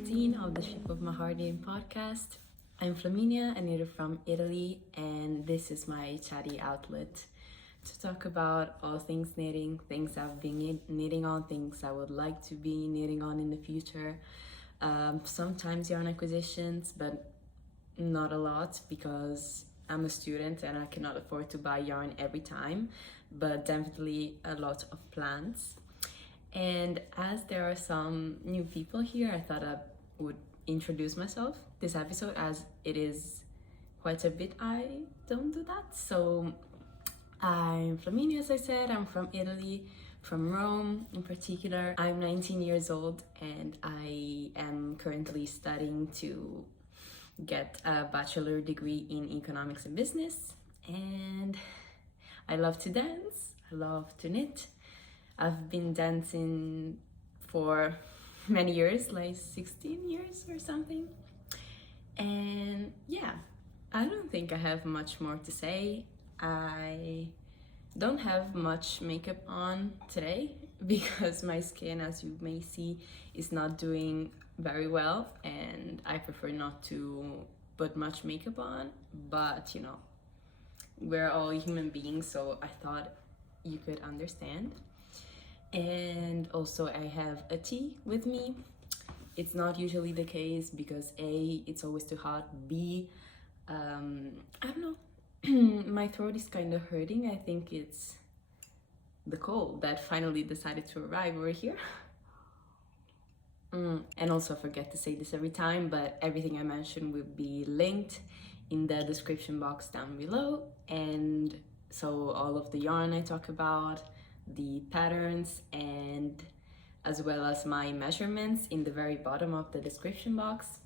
ep.15 of the Ship of My Heart Knitting podcast. I'm Flaminia, a knitter from Italy, and this is my chatty outlet to talk about all things knitting, things I've been knitting on, things I would like to be knitting on in the future. Sometimes yarn acquisitions, but not a lot because I'm a student and I cannot afford to buy yarn every time, but definitely a lot of plans. And as there are some new people here, I thought I would introduce myself this episode, as it is quite a bit I don't do that. So I'm Flaminia, as I said. I'm from Italy, from Rome in particular. I'm 19 years old and I am currently studying to get a bachelor degree in economics and business. And I love to dance, I love to knit. I've been dancing for many years, like 16 years or something. And yeah, I don't think I have much more to say. I don't have much makeup on today because my skin, as you may see, is not doing very well, and I prefer not to put much makeup on, but you know, we're all human beings, so I thought you could understand. And also I have a tea with me. It's not usually the case because A, it's always too hot, B, I don't know, my throat is kind of hurting. I think it's the cold that finally decided to arrive over here. And also, I forget to say this every time, but everything I mentioned will be linked in the description box down below. And so all of the yarn I talk about, the patterns, and as well as my measurements in the very bottom of the description box.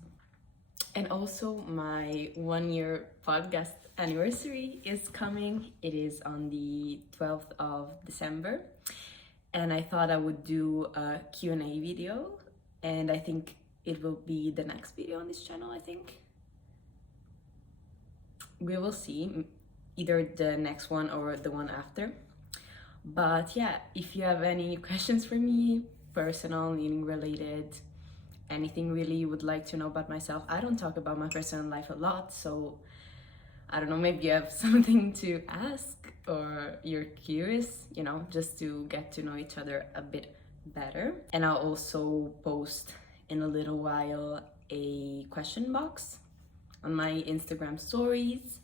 And also my 1-year podcast anniversary is coming. It is on the 12th of December. And I thought I would do a Q&A video. And I think it will be the next video on this channel, I think. We will see, either the next one or the one after. But yeah, if you have any questions for me, personal, knitting related, anything really you would like to know about myself. I don't talk about my personal life a lot, so I don't know, maybe you have something to ask or you're curious, you know, just to get to know each other a bit better. And I'll also post in a little while a question box on my Instagram stories.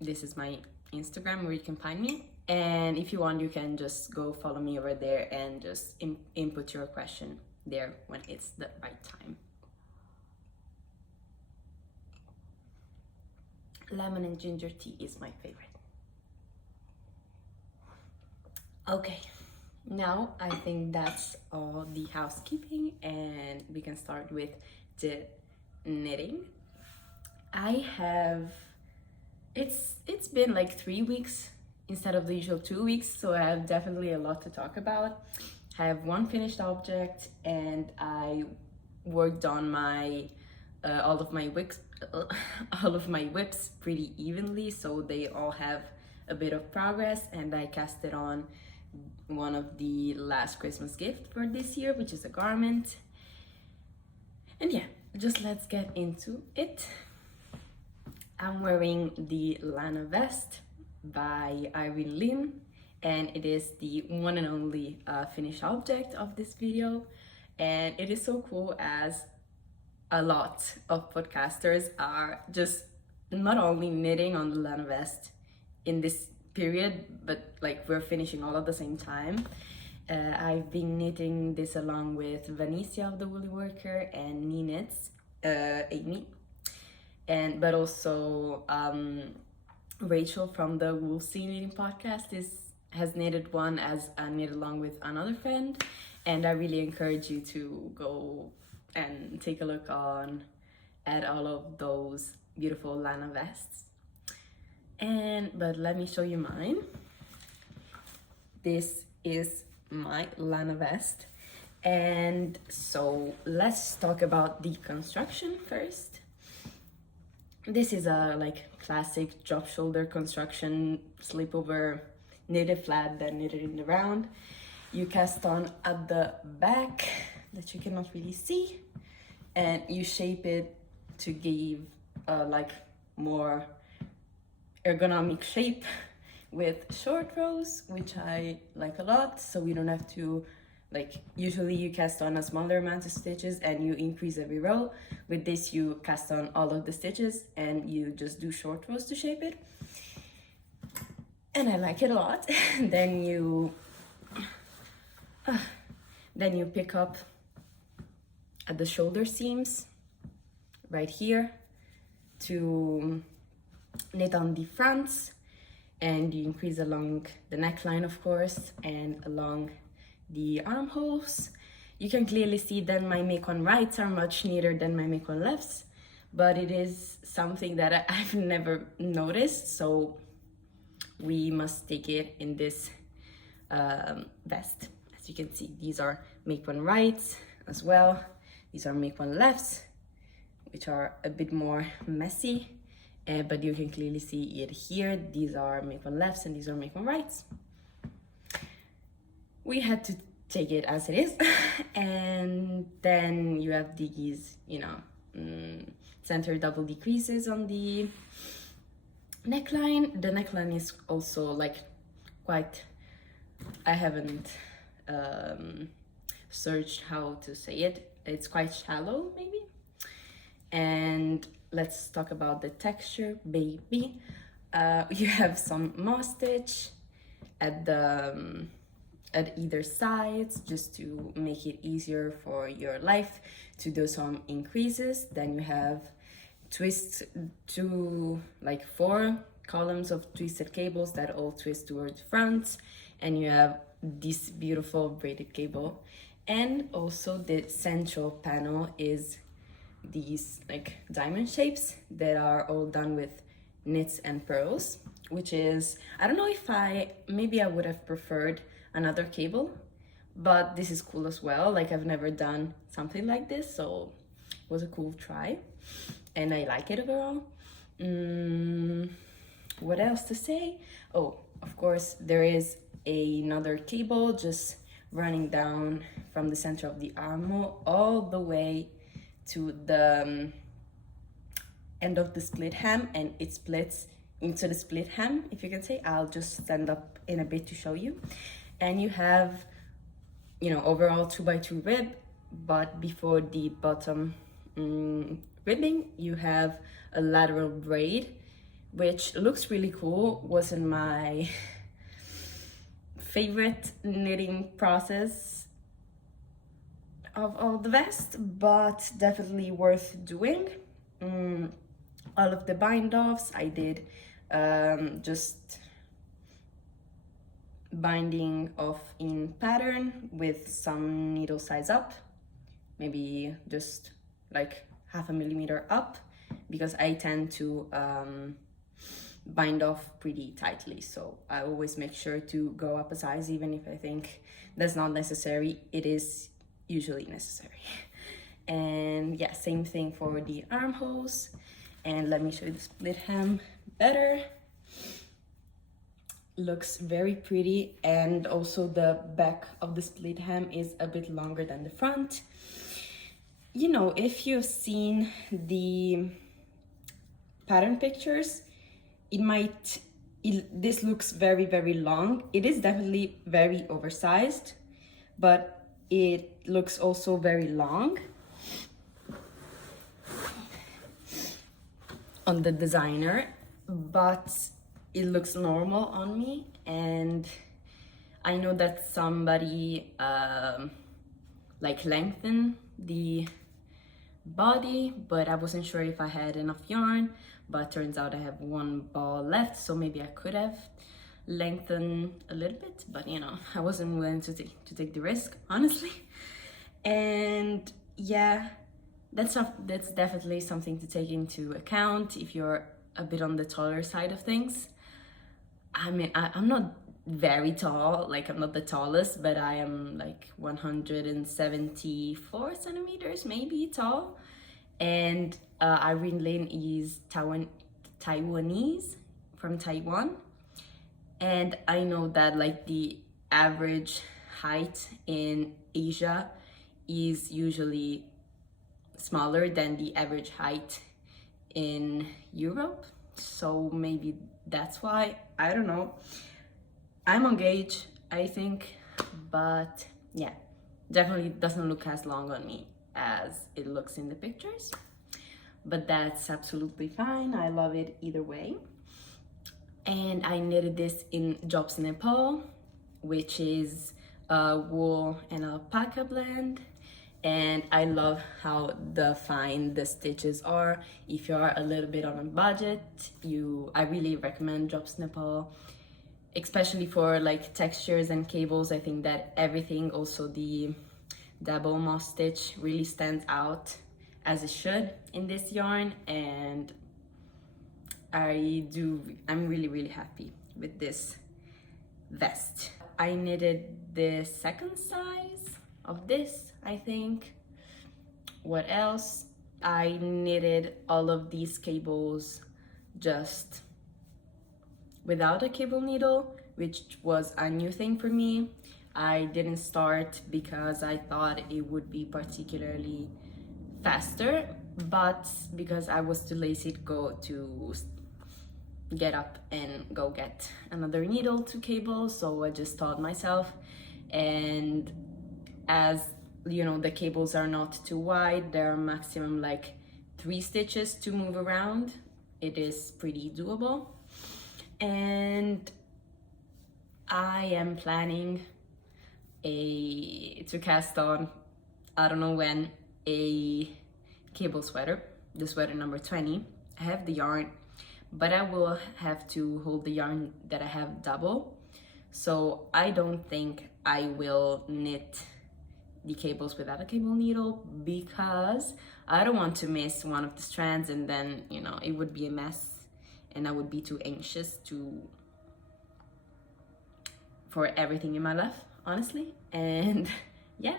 This is my Instagram where you can find me. And if you want, you can just go follow me over there and just input your question there when it's the right time. Lemon and ginger tea is my favorite. Okay, now I think that's all the housekeeping and we can start with the knitting. It's been like 3 weeks instead of the usual 2 weeks, so I have definitely a lot to talk about. I have one finished object and I worked on my all of my WIPs pretty evenly, so they all have a bit of progress, and I cast it on one of the last Christmas gift for this year, which is a garment. And yeah, just let's get into it. I'm wearing the Lana vest by Irene Lin, and it is the one and only finished object of this video. And it is so cool, as a lot of podcasters are just not only knitting on the Lana vest in this period, but like we're finishing all at the same time. I've been knitting this along with Vanicia of the Woolly Worker and Knee Knits, Amy, but also Rachel from the Wool Sea Knitting podcast has knitted one as a knit along with another friend, and I really encourage you to go and take a look at all of those beautiful Lana vests. But let me show you mine. This is my Lana vest, and so let's talk about the construction first. This is a classic drop shoulder construction, slip over, knitted flat, then knitted in the round. You cast on at the back that you cannot really see, and you shape it to give like more ergonomic shape with short rows, which I like a lot, so we don't have to, like, usually you cast on a smaller amount of stitches and you increase every row. With this you cast on all of the stitches and you just do short rows to shape it, and I like it a lot. Then you pick up at the shoulder seams right here to knit on the fronts, and you increase along the neckline, of course, and along the armholes. You can clearly see that my make on rights are much neater than my make on lefts, but it is something that I've never noticed, so we must take it in this vest. As you can see, these are make one rights as well. These are make one lefts, which are a bit more messy, but you can clearly see it here. These are make one lefts and these are make one rights. We had to take it as it is. And then you have these, you know, center double decreases on the neckline. The neckline is also like quite, I haven't searched how to say it. It's quite shallow, maybe. And let's talk about the texture, baby. You have some moss stitch at the at either sides, just to make it easier for your life to do some increases. Then you have twist like 4 columns of twisted cables that all twist towards the front, and you have this beautiful braided cable. And also the central panel is these like diamond shapes that are all done with knits and pearls, which is, I don't know if maybe I would have preferred another cable, but this is cool as well. Like, I've never done something like this, so it was a cool try and I like it overall. What else to say? Oh, of course, there is another cable just running down from the center of the armhole all the way to the end of the split hem, and it splits into the split hem, if you can say. I'll just stand up in a bit to show you. And you have, you know, overall 2x2 rib, but before the bottom ribbing you have a lateral braid, which looks really cool. Wasn't my favorite knitting process of all the vest, but definitely worth doing. All of the bind offs I did just binding off in pattern with some needle size up, maybe just like 0.5 millimeter up, because I tend to bind off pretty tightly, so I always make sure to go up a size, even if I think that's not necessary. It is usually necessary. And yeah, same thing for the armholes. And let me show you the split hem better. Looks very pretty, and also the back of the split hem is a bit longer than the front. You know, if you've seen the pattern pictures, this looks very, very long. It is definitely very oversized, but it looks also very long on the designer, but it looks normal on me. And I know that somebody like lengthened the body, but I wasn't sure if I had enough yarn. But turns out I have 1 ball left, so maybe I could have lengthened a little bit, but you know, I wasn't willing to take the risk, honestly. And yeah, that's definitely something to take into account if you're a bit on the taller side of things. I mean, I'm not very tall, like I'm not the tallest, but I am like 174 centimeters maybe tall. And Irene Lin is Taiwanese, from Taiwan. And I know that like the average height in Asia is usually smaller than the average height in Europe, so maybe that's why. I don't know. I'm on gauge, I think, but yeah, definitely doesn't look as long on me as it looks in the pictures, but that's absolutely fine. I love it either way. And I knitted this in WIP Nepal, which is a wool and alpaca blend. And I love how fine the stitches are. If you are a little bit on a budget, I really recommend WIP Nepal, especially for like textures and cables. I think that everything, also the double moss stitch, really stands out as it should in this yarn, and I'm really happy with this vest. I knitted the second size of this, I think. What else? I knitted all of these cables just without a cable needle, which was a new thing for me. I didn't start because I thought it would be particularly faster, but because I was too lazy to get up and go get another needle to cable, so I just taught myself. And as you know, the cables are not too wide, there are maximum like 3 stitches to move around. It is pretty doable. And I am planning to cast on, I don't know when, a cable sweater, the sweater number 20. I have the yarn, but I will have to hold the yarn that I have double, so I don't think I will knit the cables without a cable needle, because I don't want to miss one of the strands, and then, you know, it would be a mess and I would be too anxious for everything in my life, honestly. And yeah,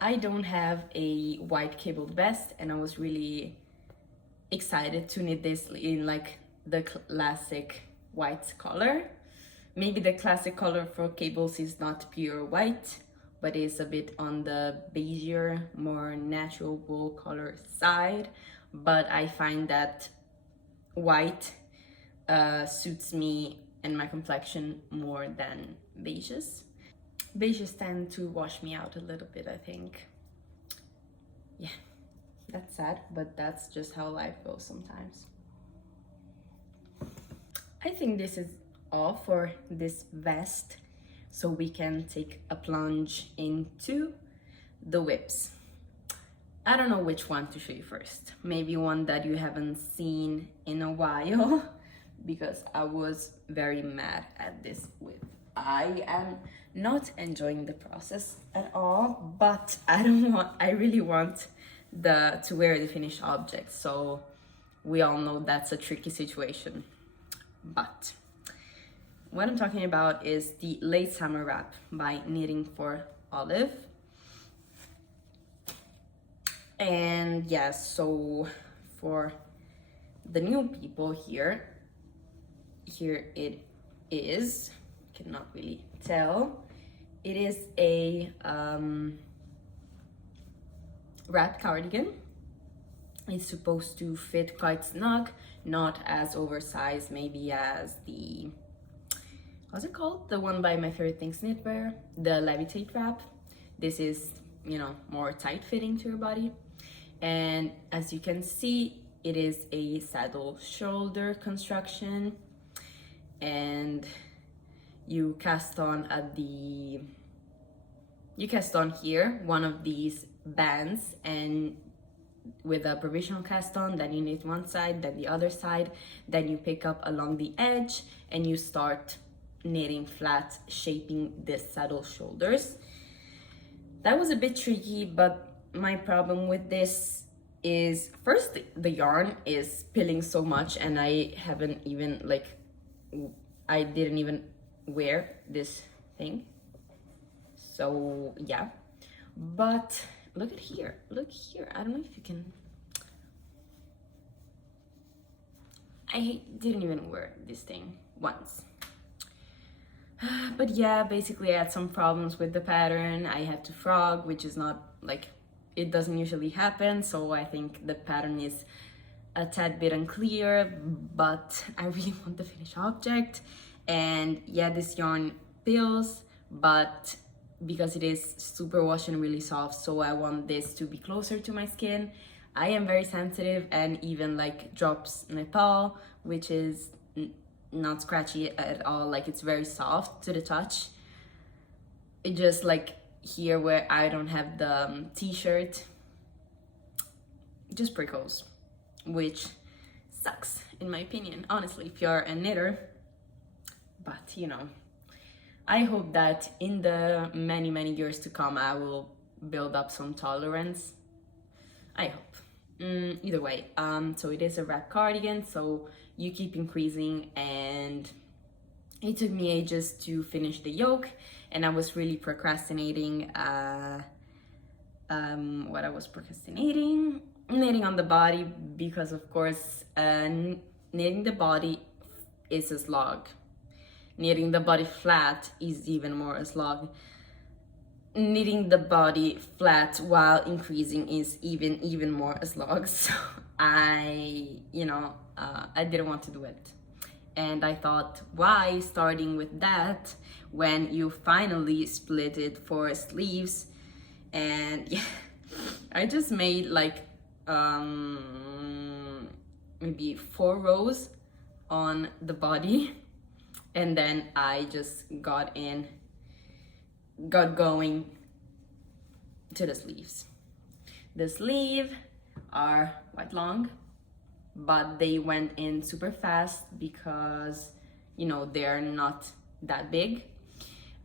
I don't have a white cabled vest, and I was really excited to knit this in like the classic white color. Maybe the classic color for cables is not pure white, but is a bit on the beigeier, more natural wool color side. But I find that white suits me and my complexion more than beiges. Beiges tend to wash me out a little bit, I think. Yeah, that's sad, but that's just how life goes sometimes. I think this is all for this vest, so we can take a plunge into the WIPs. I don't know which one to show you first. Maybe one that you haven't seen in a while, because I was very mad at this WIP. I am not enjoying the process at all, but I really want to wear the finished object, so we all know that's a tricky situation. But what I'm talking about is the Late Summer Wrap by Knitting for Olive. And yes, so for the new people here it is, cannot really tell, it is a wrap cardigan. It's supposed to fit quite snug, not as oversized maybe as the, what's it called, the one by My Favorite Things Knitwear, the Levitate wrap. This is, you know, more tight fitting to your body. And as you can see, it is a saddle shoulder construction, and you cast on here one of these bands, and with a provisional cast on, then you knit one side, then the other side, then you pick up along the edge and you start knitting flat, shaping the saddle shoulders. That was a bit tricky, but my problem with this is, first, the yarn is pilling so much, and I didn't even wear this thing, so yeah. But look here, I don't know if you can, I didn't even wear this thing once. But yeah, basically I had some problems with the pattern. I had to frog, which is not like, it doesn't usually happen, so I think the pattern is a tad bit unclear, but I really want the finished object. And yeah, this yarn peels, but because it is super wash and really soft, so I want this to be closer to my skin. I am very sensitive and even like drops Nepal, which is not scratchy at all, like it's very soft to the touch. It just like here where I don't have the t-shirt, just prickles, which sucks in my opinion, honestly, if you're a knitter. But you know, I hope that in the many years to come I will build up some tolerance. I hope. Either way, so it is a wrap cardigan, so you keep increasing, and it took me ages to finish the yoke, and I was really procrastinating. What I was procrastinating? Knitting on the body, because of course knitting the body is a slog. Knitting the body flat is even more a slog. Knitting the body flat while increasing is even more a slog. So I didn't want to do it, and I thought, why starting with that when you finally split it for sleeves? And yeah, I just made like maybe 4 rows on the body, and then I just got going to the sleeves. The sleeve are quite long, but they went in super fast because, you know, they're not that big.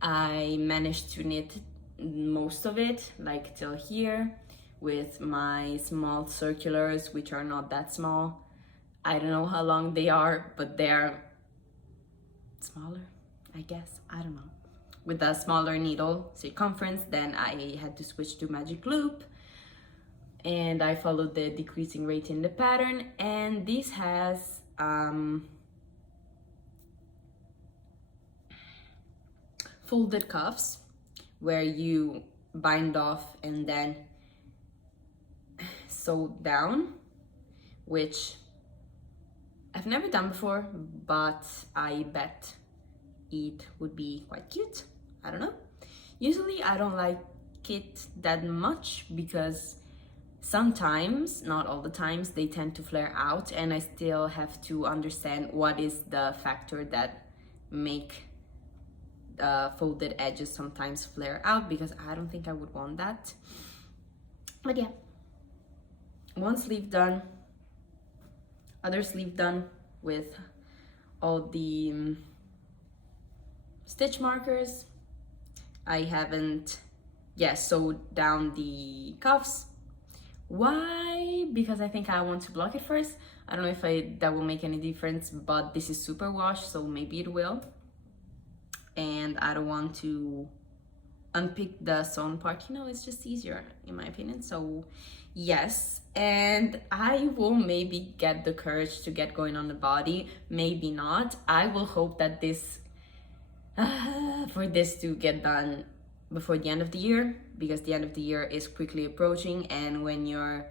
I managed to knit most of it, like till here, with my small circulars, which are not that small. I don't know how long they are, but they're smaller, I guess, I don't know. With a smaller needle circumference, then I had to switch to magic loop, and I followed the decreasing rate in the pattern. And this has folded cuffs where you bind off and then sew down, which I've never done before, but I bet it would be quite cute. I don't know. Usually I don't like it that much because sometimes, not all the times, they tend to flare out, and I still have to understand what is the factor that make folded edges sometimes flare out, because I don't think I would want that. But yeah, one sleeve done, other sleeve done with all the stitch markers. I haven't sewed down the cuffs. Why? Because I think I want to block it first. I don't know if that will make any difference, but this is super wash, so maybe it will. And I don't want to unpick the sewn part, you know, it's just easier in my opinion. So yes, and I will maybe get the courage to get going on the body, maybe not. I will hope that this for this to get done before the end of the year, because the end of the year is quickly approaching, and when you're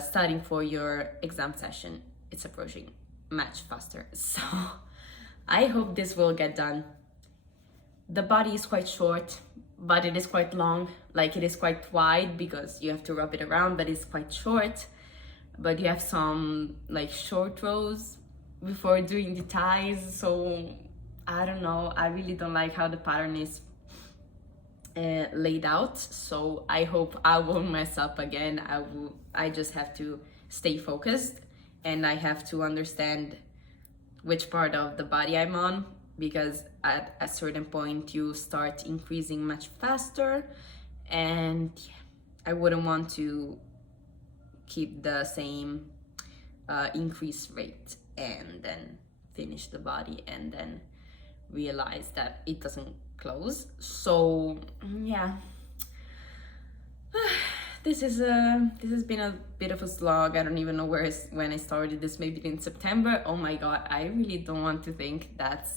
studying for your exam session, it's approaching much faster. So I hope this will get done. The body is quite short, but it is quite long. Like, it is quite wide because you have to wrap it around, but it's quite short. But you have some like short rows before doing the ties, so I don't know. I really don't like how the pattern is laid out, so I hope I won't mess up again. I just have to stay focused, and I have to understand which part of the body I'm on, because at a certain point you start increasing much faster, and I wouldn't want to keep the same increase rate and then finish the body and then realize that it doesn't close. So yeah, this has been a bit of a slog. I don't even know when I started this, maybe in September. Oh my god, I really don't want to think that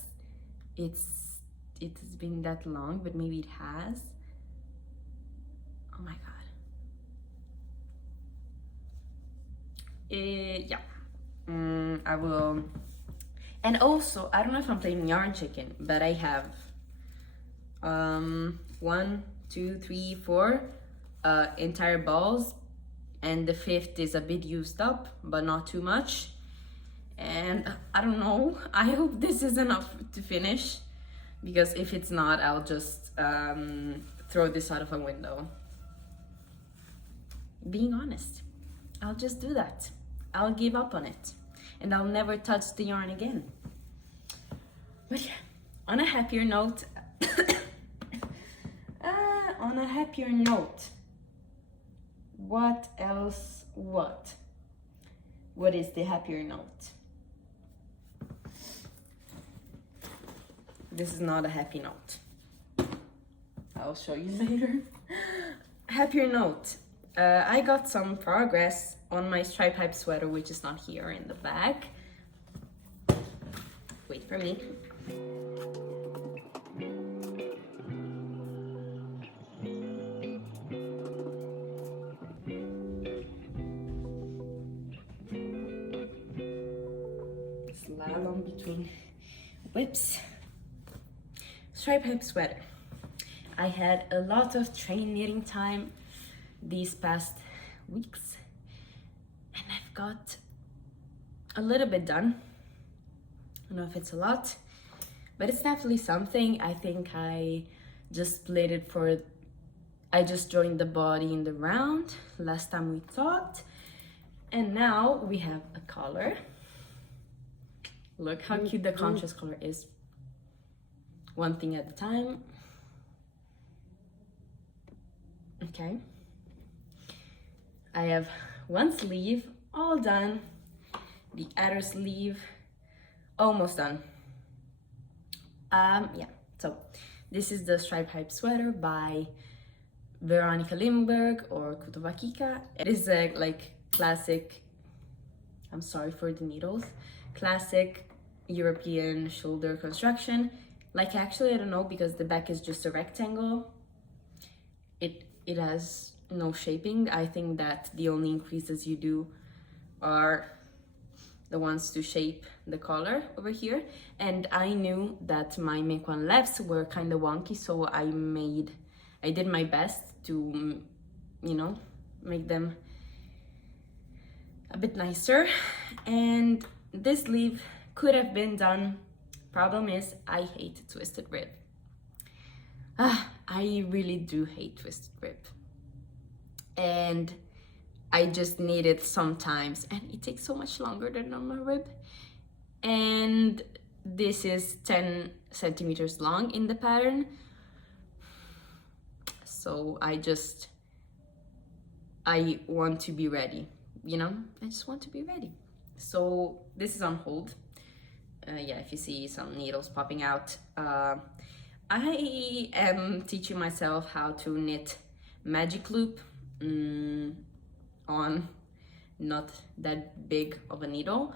it's it's been that long, but maybe it has. Oh my god. Yeah. I will. And also, I don't know if I'm playing yarn chicken, but I have 1, 2, 3, 4 entire balls, and the 5th is a bit used up, but not too much. And I don't know, I hope this is enough to finish, because if it's not, I'll just throw this out of a window. Being honest, I'll just do that. I'll give up on it, and I'll never touch the yarn again. But yeah, on a happier note, what else? What is the happier note? This is not a happy note. I'll show you later. Happier note. I got some progress on my stripe hype sweater, which is not here in the bag. Wait for me. Slalom between WIPs. Stripe hype sweater. I had a lot of train knitting time these past weeks, and I've got a little bit done. I don't know if it's a lot, but it's definitely something. I think I just split it for, I just joined the body in the round last time we talked, and now we have a collar. Look how cute the contrast color is. One thing at a time. Okay. I have one sleeve all done. The other sleeve almost done. Yeah, so this is the Stripe Hype sweater by Veronica Lindberg or Kutovakika. It is a like classic, I'm sorry for the needles, classic European shoulder construction. Like actually I don't know, because the back is just a rectangle. It has no shaping. I think that the only increases you do are the ones to shape the collar over here. And I knew that my make one lefts were kind of wonky, so I did my best to, you know, make them a bit nicer. And this sleeve could have been done. Problem is, I hate twisted rib. I really do hate twisted rib. And I just need it sometimes, and it takes so much longer than normal rib. And this is 10 centimeters long in the pattern. So I want to be ready, you know? I just want to be ready. So this is on hold. Yeah, if you see some needles popping out. I am teaching myself how to knit magic loop on not that big of a needle,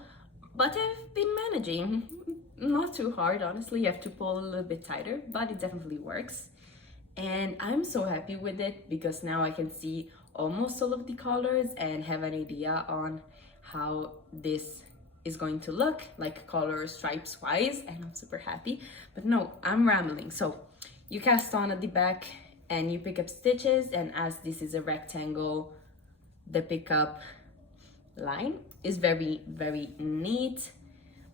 but I've been managing. Not too hard, honestly. You have to pull a little bit tighter, but it definitely works. And I'm so happy with it because now I can see almost all of the colors and have an idea on how this is going to look, like color stripes wise, and I'm super happy. But no, I'm rambling. So you cast on at the back and you pick up stitches, and as this is a rectangle, the pickup line is very, very neat.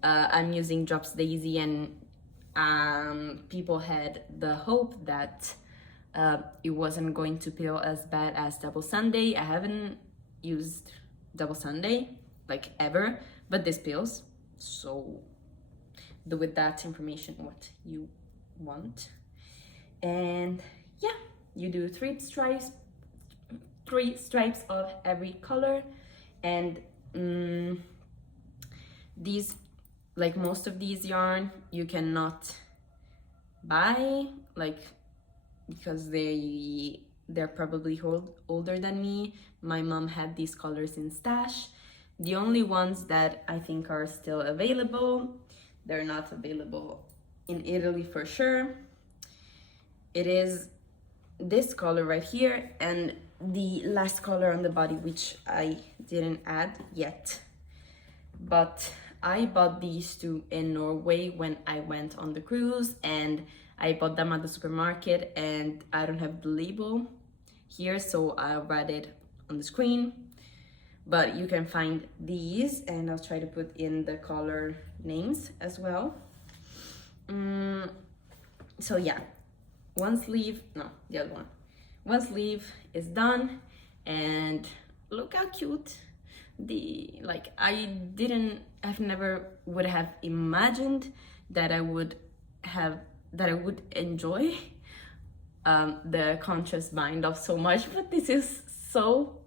I'm using Drops Daisy, and people had the hope that it wasn't going to peel as bad as Double Sunday. I haven't used Double Sunday like ever, but this peels, so do with that information what you want. And yeah, you do three stripes of every color. And these, like most of these yarn, you cannot buy, like, because they're probably older than me. My mom had these colors in stash. The only ones that I think are still available, they're not available in Italy for sure, it is this color right here and the last color on the body, which I didn't add yet, but I bought these two in Norway when I went on the cruise, and I bought them at the supermarket, and I don't have the label here, so I'll write it on the screen, but you can find these, and I'll try to put in the color names as well. So yeah, one sleeve, no, the other one. One sleeve is done, and look how cute. I've never would have imagined that I would enjoy the contrast bind off so much, but this is so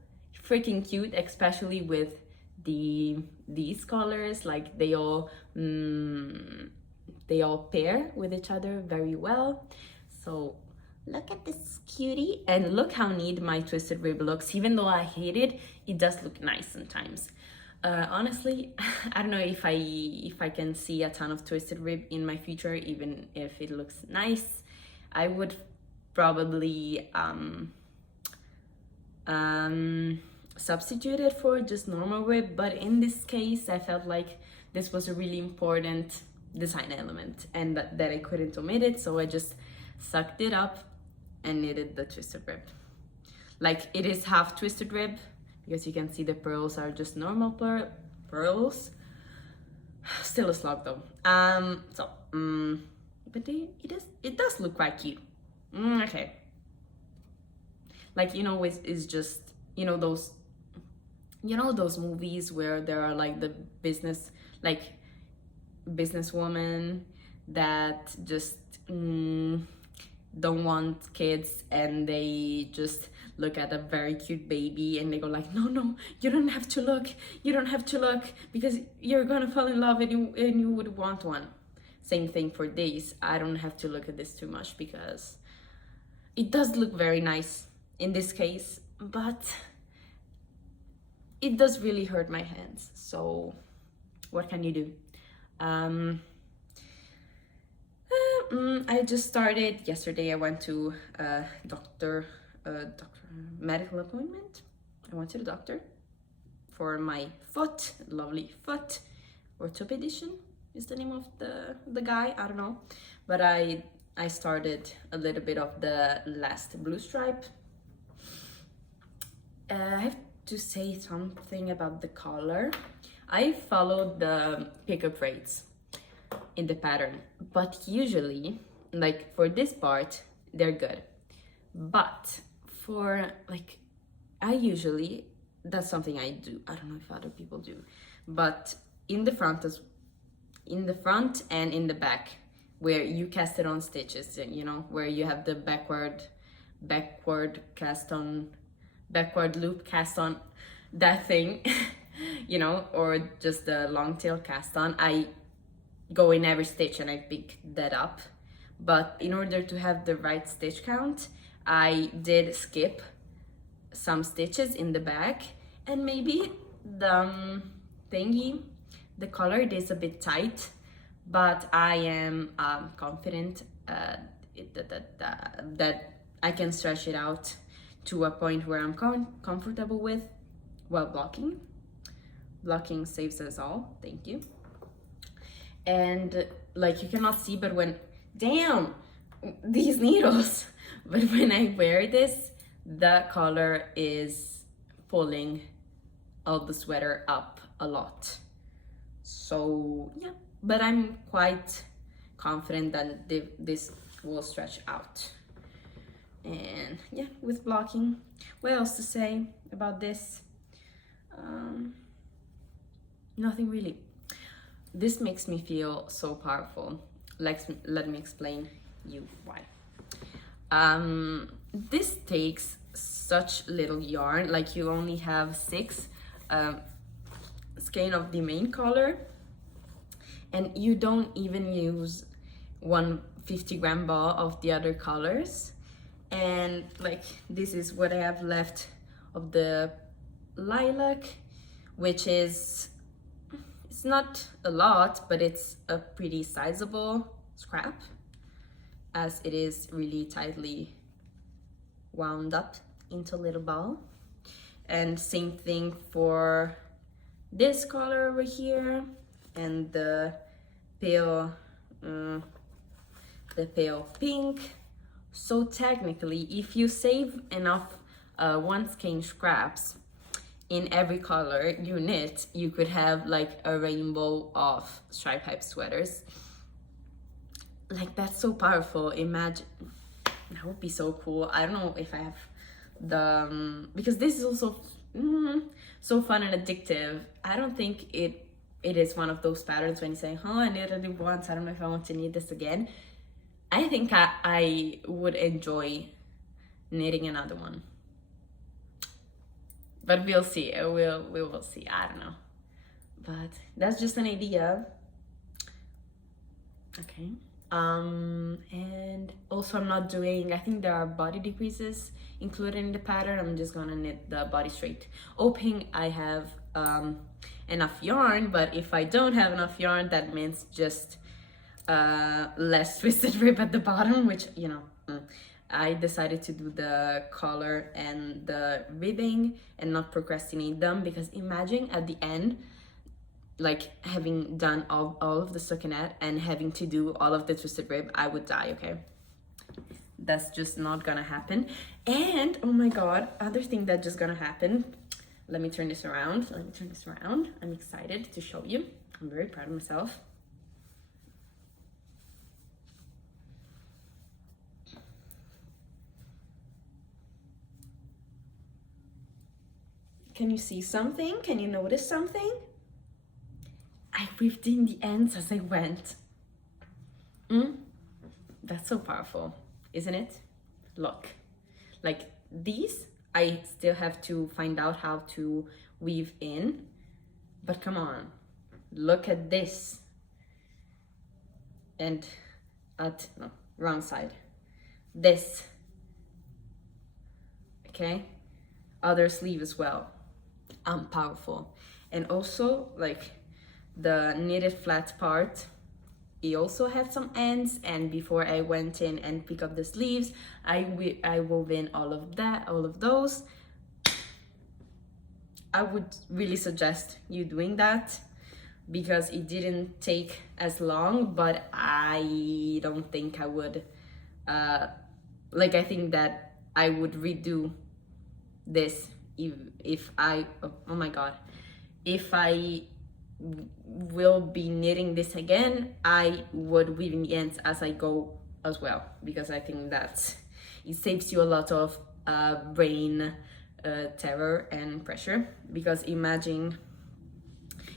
freaking cute, especially with these colors. Like they all pair with each other very well. So look at this cutie, and look how neat my twisted rib looks. Even though I hate it, it does look nice sometimes. Honestly, I don't know if I can see a ton of twisted rib in my future, even if it looks nice. I would probably substitute it for just normal rib, but in this case I felt like this was a really important design element and that I couldn't omit it, so I just sucked it up and knitted the twisted rib. Like, it is half twisted rib because you can see the pearls are just normal pearls. Still a slog though. But it does look quite cute. Okay. Like, you know, it's just, you know those movies where there are like the businesswoman that just don't want kids, and they just look at a very cute baby and they go like, no, you don't have to look because you're gonna fall in love and you would want one. Same thing for this. I don't have to look at this too much because it does look very nice in this case, but it does really hurt my hands, so what can you do? I just started yesterday. I went to a medical appointment. I went to the doctor for my foot, lovely foot. Orthopedician is the name of the guy, I don't know. But I started a little bit of the last blue stripe. I have to say something about the color. I followed the pickup rates in the pattern, but usually, like for this part, they're good. But for like, that's something I do. I don't know if other people do, but in the front and in the back, where you cast it on stitches, you know, where you have the backward loop cast on, that thing, you know, or just the long tail cast on. I go in every stitch and I pick that up, but in order to have the right stitch count, I did skip some stitches in the back, and maybe the the collar is a bit tight, but I am confident that I can stretch it out to a point where I'm comfortable with while blocking. Blocking saves us all, thank you. And like, you cannot see, but damn, these needles, but when I wear this, the collar is pulling all the sweater up a lot. So yeah, but I'm quite confident that this will stretch out. And yeah, with blocking, what else to say about this? Nothing really. This makes me feel so powerful. Let me explain you why. This takes such little yarn, like you only have 6 skein of the main color, and you don't even use 150-gram ball of the other colors. And like, this is what I have left of the lilac, which is, it's not a lot, but it's a pretty sizable scrap. as it is really tightly wound up into a little ball. And same thing for this color over here and the pale pink. So technically, if you save enough 1 skein scraps in every color you knit, you could have like a rainbow of stripe type sweaters. Like, that's so powerful. Imagine, that would be so cool. I don't know if I have the because this is also so fun and addictive. I don't think it is one of those patterns when you say, oh, I knitted it once, I don't know if I want to knit this again. I think I would enjoy knitting another one, but we'll see. We will see. I don't know, but that's just an idea. Okay. And also I'm not doing, I think there are body decreases included in the pattern. I'm just gonna knit the body straight, hoping I have enough yarn. But if I don't have enough yarn, that means just less twisted rib at the bottom, which, you know, I decided to do the collar and the ribbing and not procrastinate them, because imagine at the end, like, having done all of the stockinette and having to do all of the twisted rib, I would die, okay? That's just not gonna happen. And, oh my god, other thing that's just gonna happen. Let me turn this around. I'm excited to show you. I'm very proud of myself. Can you see something? Can you notice something? I weaved in the ends as I went. That's so powerful, isn't it? Look, like these, I still have to find out how to weave in, but come on, look at this. And no, wrong side. This, okay? Other sleeve as well. I'm powerful. And also, like, the knitted flat part, it also had some ends, and before I went in and pick up the sleeves, I wove in all of those. I would really suggest you doing that, because it didn't take as long, but I don't think I would, like, I think that I would redo this if I, oh my god, if I will be knitting this again, I would weave in the ends as I go as well, because I think that it saves you a lot of brain terror and pressure. Because imagine,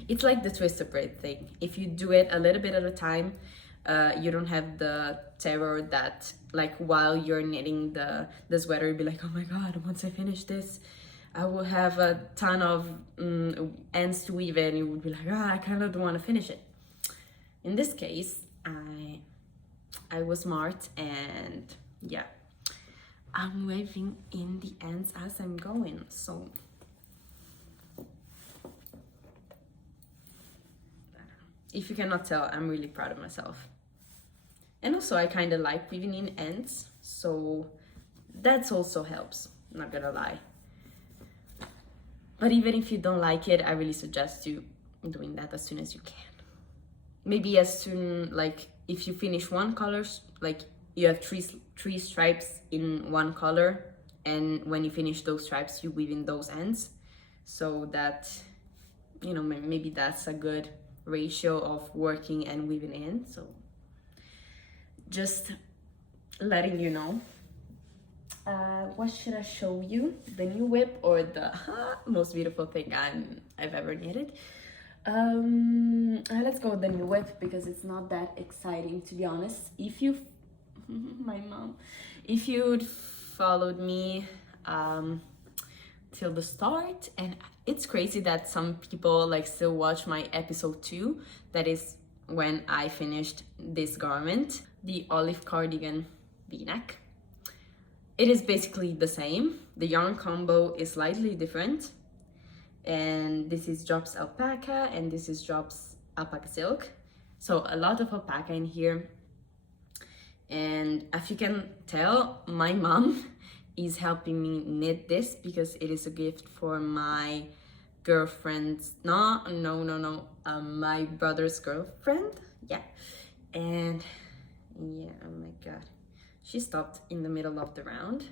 it's like the twisted braid thing. If you do it a little bit at a time, you don't have the terror that, like, while you're knitting the sweater, you'd be like, oh my god, once I finish this, I will have a ton of ends to weave in. You would be like, I kind of don't want to finish it. In this case, I was smart, and yeah, I'm weaving in the ends as I'm going. So if you cannot tell, I'm really proud of myself. And also, I kind of like weaving in ends, so that also helps, not gonna lie. But even if you don't like it, I really suggest you doing that as soon as you can. Maybe as soon, like, if you finish one color, like, you have three stripes in one color, and when you finish those stripes, you weave in those ends, so that, you know, maybe that's a good ratio of working and weaving in. So just letting you know. What should I show you? The new WIP, or the most beautiful thing I've ever knitted? Let's go with the new WIP, because it's not that exciting, to be honest. If you, my mom, if you'd followed me till the start, and it's crazy that some people, like, still watch my episode 2, that is when I finished this garment, the olive cardigan v-neck. It is basically the same. The yarn combo is slightly different, and this is drops alpaca and this is drops alpaca silk, so a lot of alpaca in here. And as you can tell, my mom is helping me knit this because it is a gift for my girlfriend's, my brother's girlfriend. Yeah. And yeah, oh my god, she stopped in the middle of the round,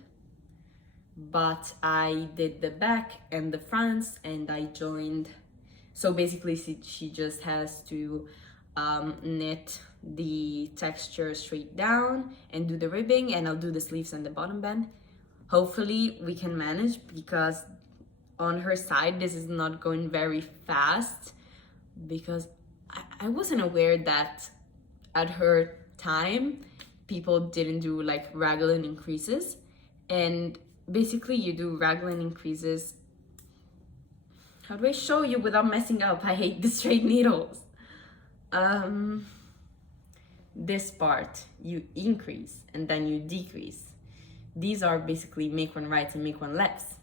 but I did the back and the fronts and I joined. So basically she just has to knit the texture straight down and do the ribbing, and I'll do the sleeves and the bottom band. Hopefully we can manage, because on her side this is not going very fast, because I wasn't aware that at her time people didn't do like raglan increases. And basically you do raglan increases, how do I show you without messing up? I hate the straight needles. This part you increase and then you decrease. These are basically make one right and make one left.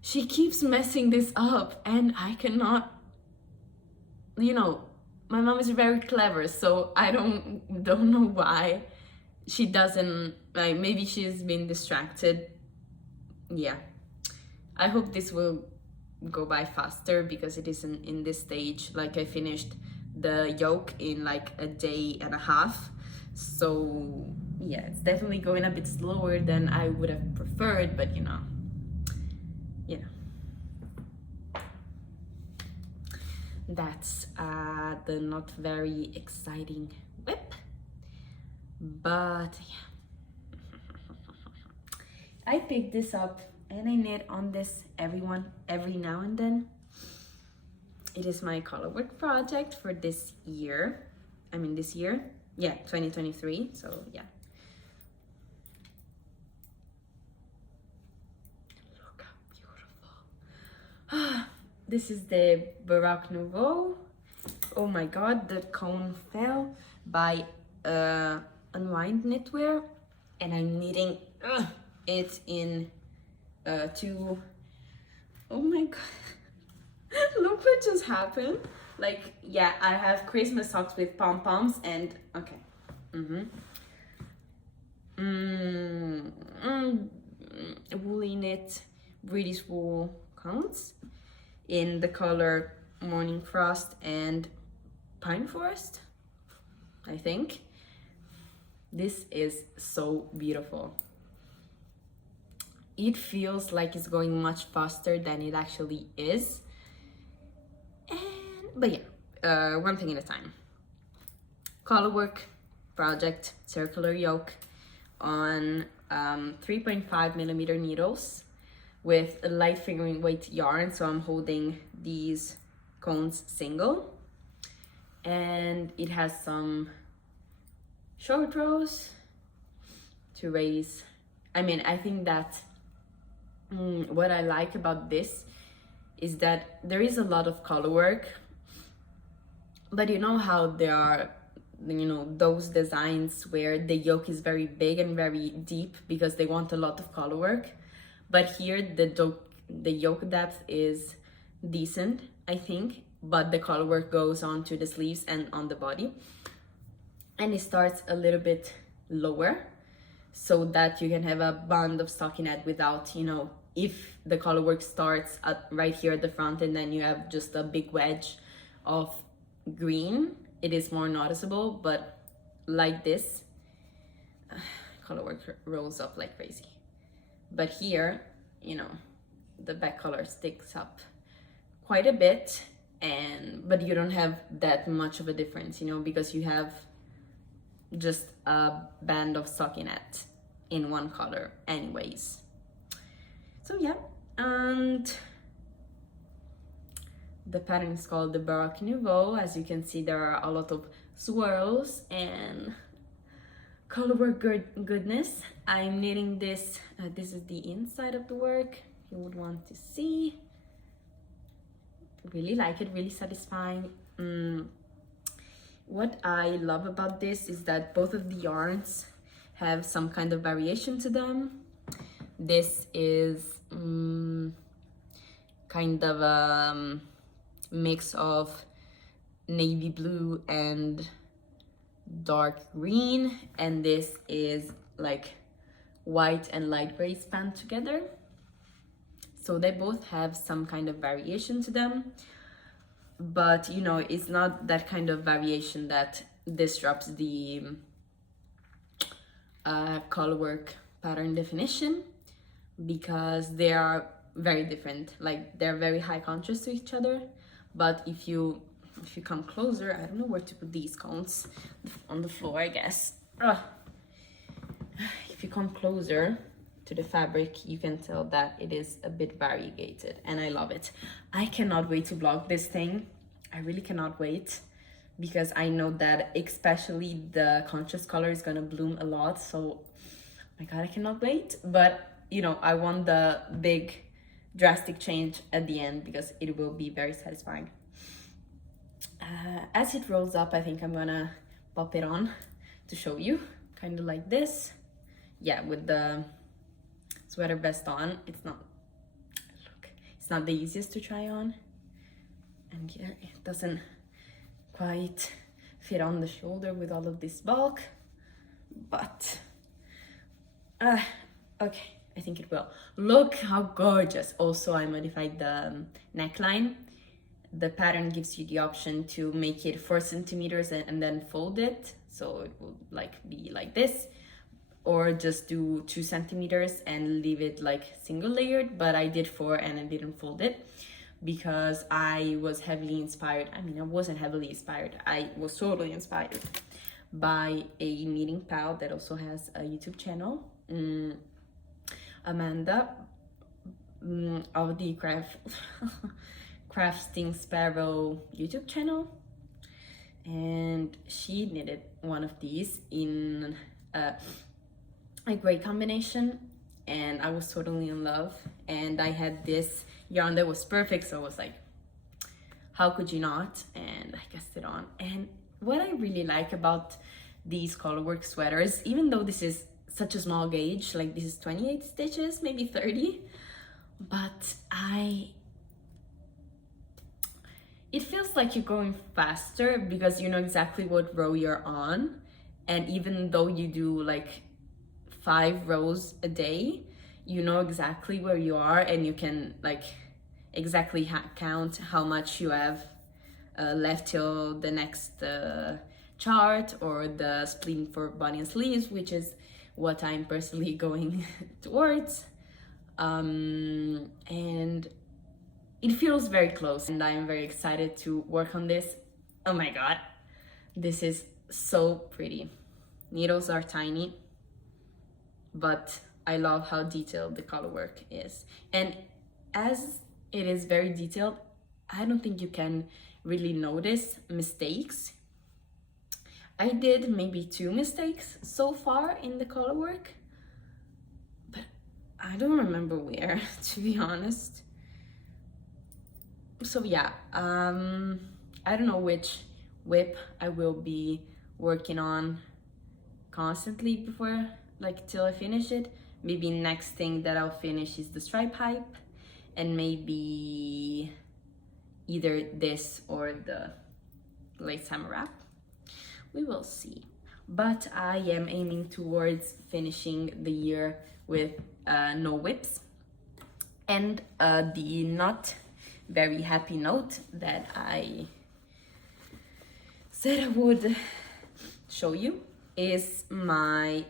She keeps messing this up and I cannot, my mom is very clever, so I don't know why she doesn't, like, maybe she's been distracted. Yeah, I hope this will go by faster, because it isn't in this stage. Like, I finished the yoke in like a day and a half, so yeah, it's definitely going a bit slower than I would have preferred, but that's the not very exciting WIP. But yeah, I picked this up and I knit on this every now and then. It is my colourwork project for this year. Yeah, 2023, so yeah. Look how beautiful. This is the Baroque Nouveau. Oh my god, the cone fell by Unwind Knitwear, and I'm knitting it in two. Oh my god. Look what just happened. Like, yeah, I have Christmas socks with pom-poms and okay. Woolly knit British wool cones in the color Morning Frost and Pine Forest, I think. This is so beautiful. It feels like it's going much faster than it actually is. But yeah, one thing at a time. Colourwork project, circular yoke on 3.5mm needles with a light fingering weight yarn. So I'm holding these cones single, and it has some short rows to raise. I think that what I like about this is that there is a lot of color work, but you know how there are those designs where the yoke is very big and very deep because they want a lot of color work, but here the yoke depth is decent, I think, but the color work goes on to the sleeves and on the body, and it starts a little bit lower so that you can have a band of stockinette without, if the color work starts right here at the front and then you have just a big wedge of green, it is more noticeable. But like this, color work rolls up like crazy. But here, the back color sticks up quite a bit, but you don't have that much of a difference, because you have just a band of stockinette in one color anyways. So yeah, and the pattern is called the Baroque Nouveau. As you can see, there are a lot of swirls and colorwork goodness. I'm knitting this. This is the inside of the work. You would want to see. Really like it, really satisfying. What I love about this is that both of the yarns have some kind of variation to them. This is kind of a mix of navy blue and dark green, and this is like white and light gray span together. So they both have some kind of variation to them, but you know, it's not that kind of variation that disrupts the colourwork pattern definition, because they are very different. Like, they're very high contrast to each other, but if you come closer, I don't know where to put these cones, on the floor, I guess. If you come closer to the fabric, you can tell that it is a bit variegated, and I love it. I cannot wait to vlog this thing. I really cannot wait, because I know that especially the contrast color is gonna bloom a lot. So, oh my god, I cannot wait. But you know, I want the big drastic change at the end, because it will be very satisfying. As it rolls up, I think I'm gonna pop it on to show you, kind of like this. Yeah, with the sweater vest on. It's not the easiest to try on, and yeah, it doesn't quite fit on the shoulder with all of this bulk, but okay, I think it will. Look how gorgeous. Also, I modified the neckline. The pattern gives you the option to make it 4 centimeters and then fold it, so it will like be like this, or just do 2 centimeters and leave it like single layered. But I did 4 and I didn't fold it, because I was heavily inspired. I mean, I wasn't heavily inspired, I was totally inspired by a knitting pal that also has a YouTube channel, Amanda, of the Crafting Sparrow YouTube channel, and she knitted one of these in a gray combination, and I was totally in love. And I had this yarn that was perfect, so I was like, how could you not? And I cast it on. And what I really like about these colourwork sweaters, even though this is such a small gauge, like this is 28 stitches, maybe 30, but it feels like you're going faster, because you know exactly what row you're on. And even though you do like 5 rows a day, you know exactly where you are, and you can like exactly count how much you have left till the next chart, or the splitting for body and sleeves, which is what I'm personally going towards. And it feels very close, and I'm very excited to work on this. Oh my god, this is so pretty. Needles are tiny, but I love how detailed the colourwork is. And as it is very detailed, I don't think you can really notice mistakes. I did maybe 2 mistakes so far in the colourwork, but I don't remember where, to be honest. So yeah, I don't know which WIP I will be working on constantly before, like, till I finish it. Maybe next thing that I'll finish is the stripe hype, and maybe either this or the late summer wrap. We will see. But I am aiming towards finishing the year with no WIPs. And the not very happy note that I said I would show you is my,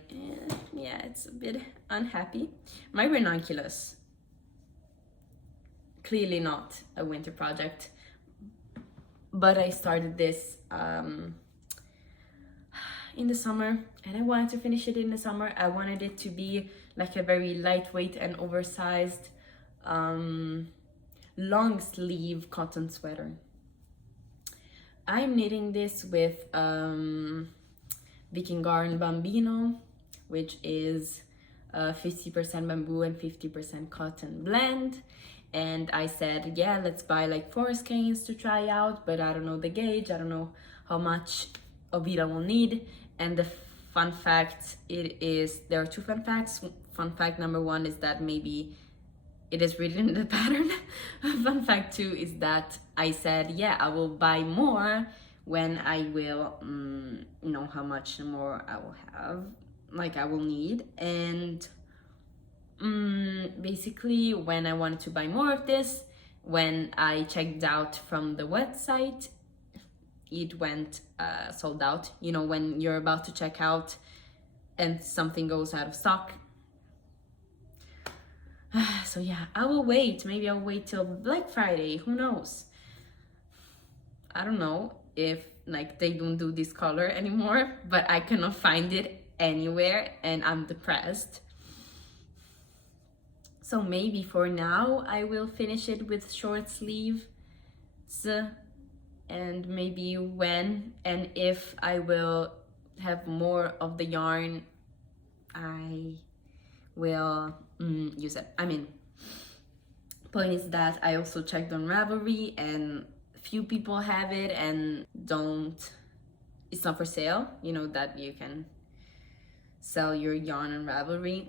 yeah, it's a bit unhappy. My Ranunculus, clearly not a winter project, but I started this in the summer, and I wanted to finish it in the summer. I wanted it to be like a very lightweight and oversized long sleeve cotton sweater. I'm knitting this with Viking garn Bambino, which is 50% bamboo and 50% cotton blend. And I said, yeah, let's buy like 4 skeins to try out, but I don't know the gauge, I don't know how much of it I will need. And the fun fact, there are 2 fun facts. Fun fact number 1 is that maybe it is written in the pattern. Fun fact 2 is that I said, yeah, I will buy more when I will know how much more I will have, like I will need. And basically when I wanted to buy more of this, when I checked out from the website, it went sold out. You know, when you're about to check out and something goes out of stock. So yeah, I will wait. Maybe I'll wait till Black Friday, who knows? I don't know if like they don't do this color anymore, but I cannot find it anywhere and I'm depressed. So maybe for now I will finish it with short sleeves, and maybe when and if I will have more of the yarn, I will use it. I mean, point is that I also checked on Ravelry and few people have it and it's not for sale, you know, that you can sell your yarn on Ravelry.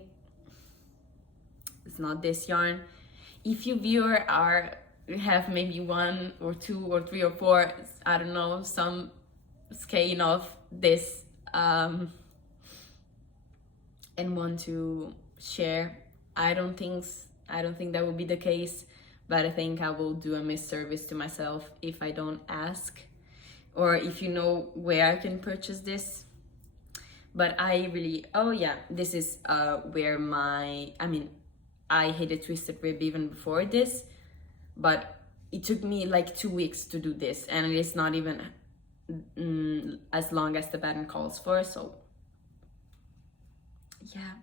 It's not this yarn. If you viewer have maybe 1 or 2 or 3 or 4, I don't know, some skein of this and want to share, I don't think that will be the case, but I think I will do a misservice to myself if I don't ask, or if you know where I can purchase this. But I really, oh yeah, this is where I hated twisted rib even before this, but it took me like 2 weeks to do this, and it is not even as long as the pattern calls for. So yeah,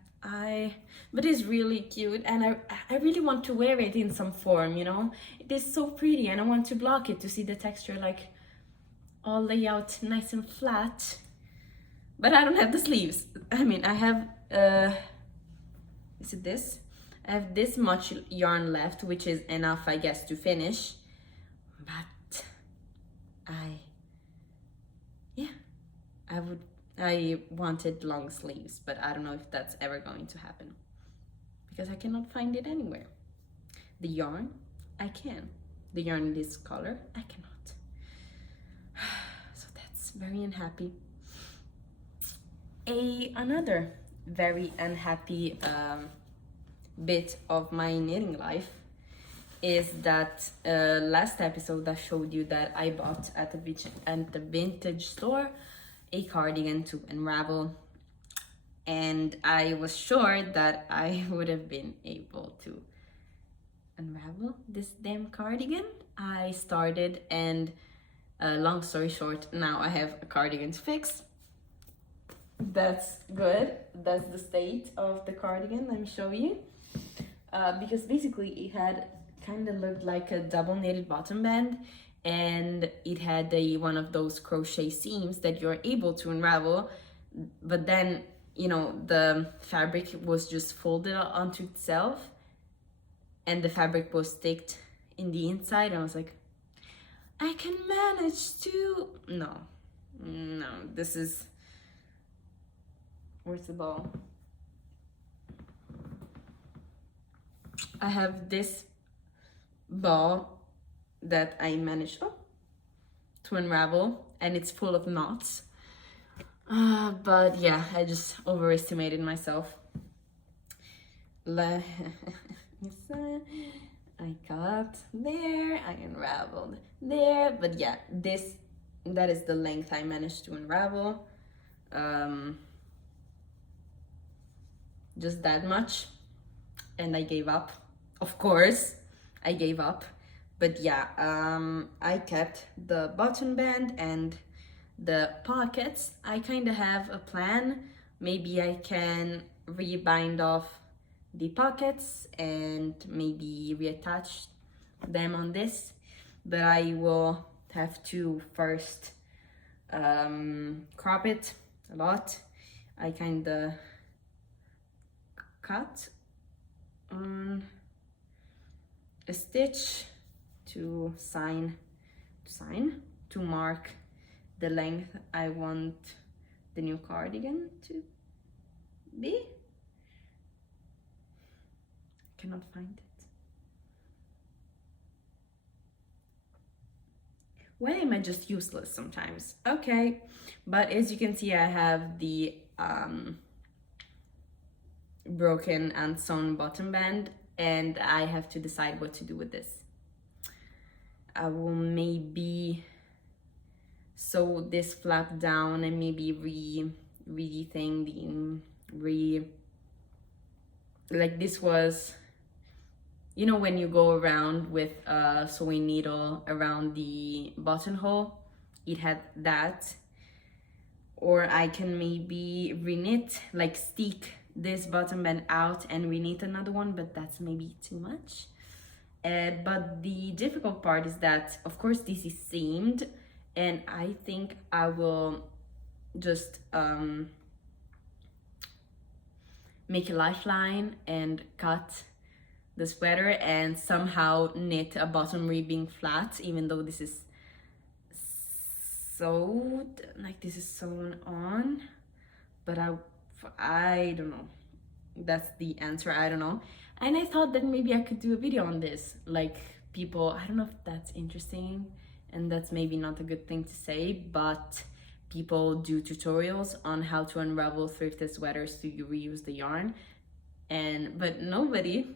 but it's really cute, and I really want to wear it in some form, you know. It is so pretty, and I want to block it to see the texture like all lay out nice and flat. But I don't have the sleeves. I mean, I have is it this? I have this much yarn left, which is enough, I guess, to finish. But I wanted long sleeves, but I don't know if that's ever going to happen because I cannot find it anywhere. The yarn, I can. The yarn in this color, I cannot. So that's very unhappy. Another very unhappy bit of my knitting life is that last episode I showed you that I bought at the vintage store a cardigan to unravel, and I was sure that I would have been able to unravel this damn cardigan. I started, and long story short, now I have a cardigan to fix. That's good. That's the state of the cardigan. Let me show you. Because basically it had kind of looked like a double knitted bottom band, and it had one of those crochet seams that you're able to unravel, but then, you know, the fabric was just folded onto itself and the fabric was sticked in the inside. I was like, I can manage to... No, this is... Where's the ball? I have this ball that I managed to unravel, and it's full of knots. But yeah, I just overestimated myself. I cut there, I unraveled there, but yeah, that is the length I managed to unravel. Just that much, and I gave up. Of course, I gave up. But yeah, I kept the bottom band and the pockets. I kind of have a plan. Maybe I can rebind off the pockets and maybe reattach them on this, but I will have to first crop it a lot. I kind of cut on a stitch to mark the length I want the new cardigan to be. I cannot find it. Why am I just useless sometimes? Okay, but as you can see, I have the broken and sewn bottom band, and I have to decide what to do with this. I will maybe sew this flap down and maybe like this was, you know, when you go around with a sewing needle around the buttonhole, it had that. Or I can maybe reknit, like stick this bottom band out and reknit another one, but that's maybe too much. But the difficult part is that, of course, this is seamed, and I think I will just make a lifeline and cut the sweater and somehow knit a bottom ribbing flat, even though this is sewed, like this is sewn on. But I don't know. That's the answer, I don't know. And I thought that maybe I could do a video on this. Like, people, I don't know if that's interesting, and that's maybe not a good thing to say, but people do tutorials on how to unravel thrifted sweaters to reuse the yarn. But nobody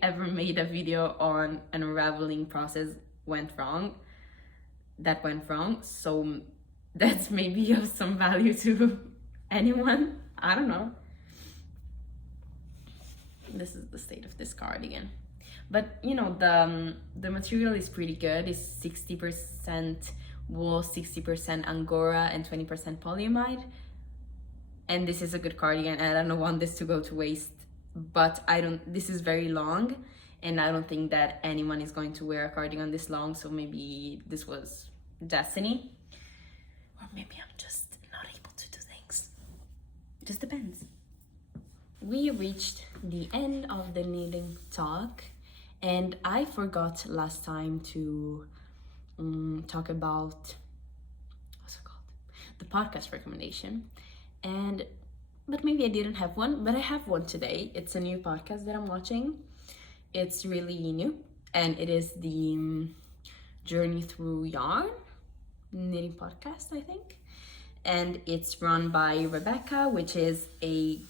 ever made a video on an unraveling process that went wrong. So that's maybe of some value to anyone. I don't know. This is the state of this cardigan. But you know, the material is pretty good. It's 60% wool, 60% angora, and 20% polyamide. And this is a good cardigan, and I don't want this to go to waste. But this is very long, and I don't think that anyone is going to wear a cardigan this long, so maybe this was destiny. Or maybe I'm just not able to do things. It just depends. We reached the end of the knitting talk, and I forgot last time to talk about, what's it called? The podcast recommendation. But maybe I didn't have one, but I have one today. It's a new podcast that I'm watching. It's really new, and it is the Journey Through Yarn knitting podcast, I think. And it's run by Rebecca, which is a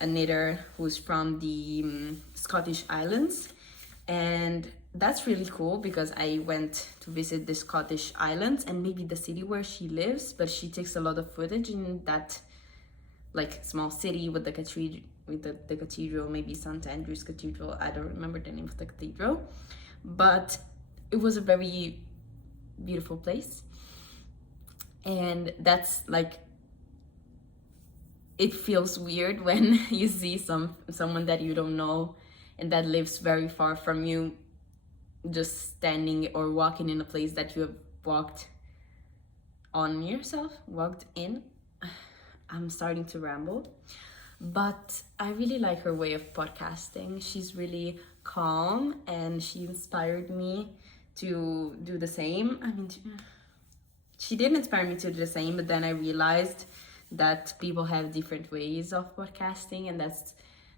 knitter who's from the Scottish Islands. And that's really cool because I went to visit the Scottish Islands and maybe the city where she lives, but she takes a lot of footage in that like small city with the cathedral, maybe St. Andrew's Cathedral. I don't remember the name of the cathedral, but it was a very beautiful place. And that's like, it feels weird when you see someone that you don't know and that lives very far from you just standing or walking in a place that you have walked in. I'm starting to ramble, but I really like her way of podcasting. She's really calm, and she inspired me to do the same. I mean, she didn't inspire me to do the same, but then I realized that people have different ways of podcasting, and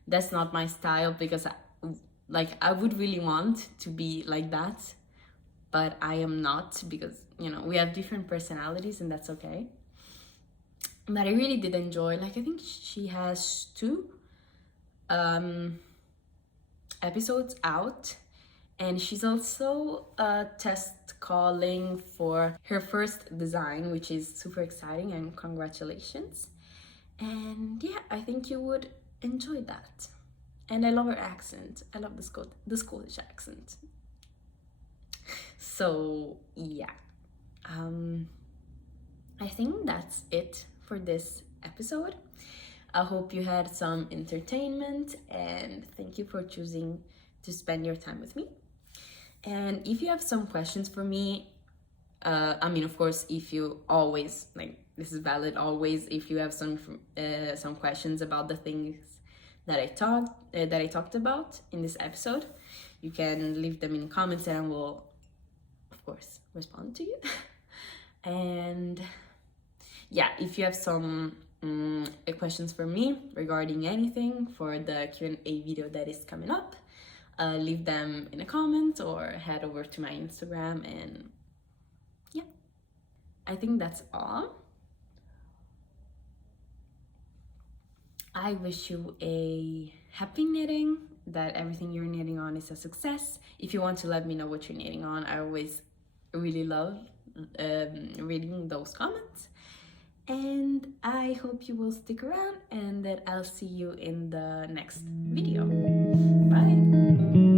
that's not my style, because I would really want to be like that, but I am not, because, you know, we have different personalities, and that's okay. But I really did enjoy, like, I think she has 2 episodes out, and she's also test calling for her first design, which is super exciting, and congratulations. And yeah, I think you would enjoy that. And I love her accent. I love the Scottish accent. So yeah, I think that's it for this episode. I hope you had some entertainment, and thank you for choosing to spend your time with me. And if you have some questions for me, I mean, of course, if you always, like, this is valid always, if you have some questions about the things that I talked about in this episode, you can leave them in the comments, and I will, of course, respond to you. And yeah, if you have some questions for me regarding anything for the Q&A video that is coming up, leave them in the comments or head over to my Instagram. And yeah, I think that's all. I wish you a happy knitting, that everything you're knitting on is a success. If you want to let me know what you're knitting on, I always really love reading those comments. And I hope you will stick around and that I'll see you in the next video. Bye!